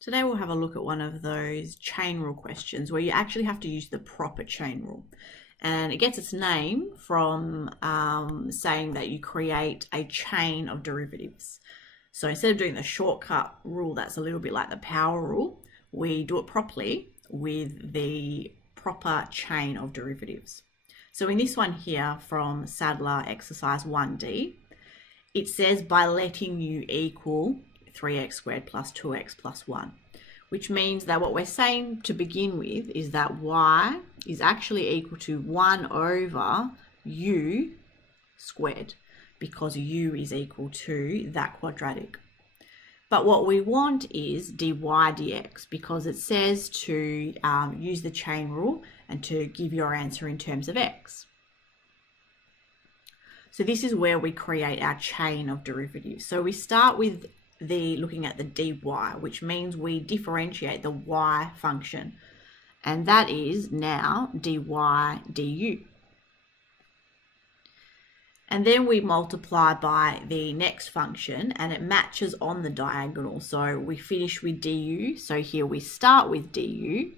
Today we'll have a look at one of those chain rule questions where you actually have to use the proper chain rule. And it gets its name from saying that you create a chain of derivatives. So instead of doing the shortcut rule that's a little bit like the power rule, we do it properly with the proper chain of derivatives. So in this one here from Sadler exercise 1D, it says by letting u equal 3x squared plus 2x plus 1, which means that what we're saying to begin with is that y is actually equal to 1 over u squared, because u is equal to that quadratic. But what we want is dy dx, because it says to use the chain rule and to give your answer in terms of x. So this is where we create our chain of derivatives. So we start with looking at the dy, which means we differentiate the y function, and that is now dy du. And then we multiply by the next function and it matches on the diagonal. So we finish with du. So here we start with du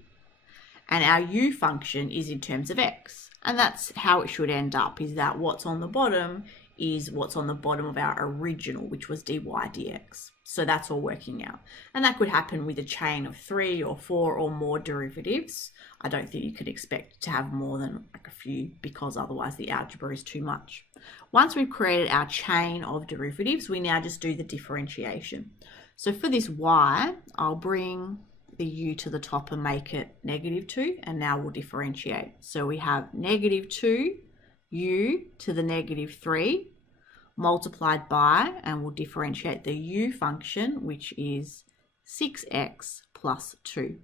and our u function is in terms of x. And that's how it should end up, is that what's on the bottom is what's on the bottom of our original, which was dy dx. So that's all working out. And that could happen with a chain of 3 or 4 or more derivatives. I don't think you could expect to have more than like a few, because otherwise the algebra is too much. Once we've created our chain of derivatives, we now just do the differentiation. So for this y, I'll bring the u to the top and make it -2, and now we'll differentiate. So we have -2 u to the -3 multiplied by, and we'll differentiate the u function, which is 6x plus 2.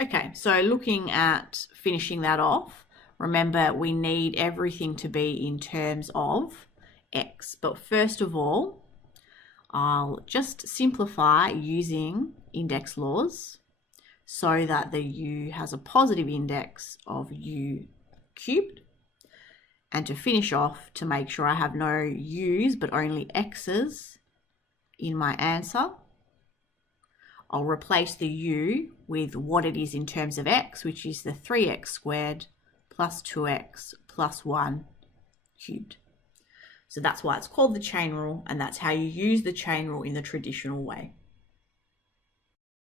Okay, so looking at finishing that off, remember we need everything to be in terms of x. But first of all, I'll just simplify using index laws so that the u has a positive index of u cubed. And to finish off, to make sure I have no u's but only x's in my answer, I'll replace the u with what it is in terms of x, which is the 3x squared plus 2x plus 1 cubed. So that's why it's called the chain rule, and that's how you use the chain rule in the traditional way.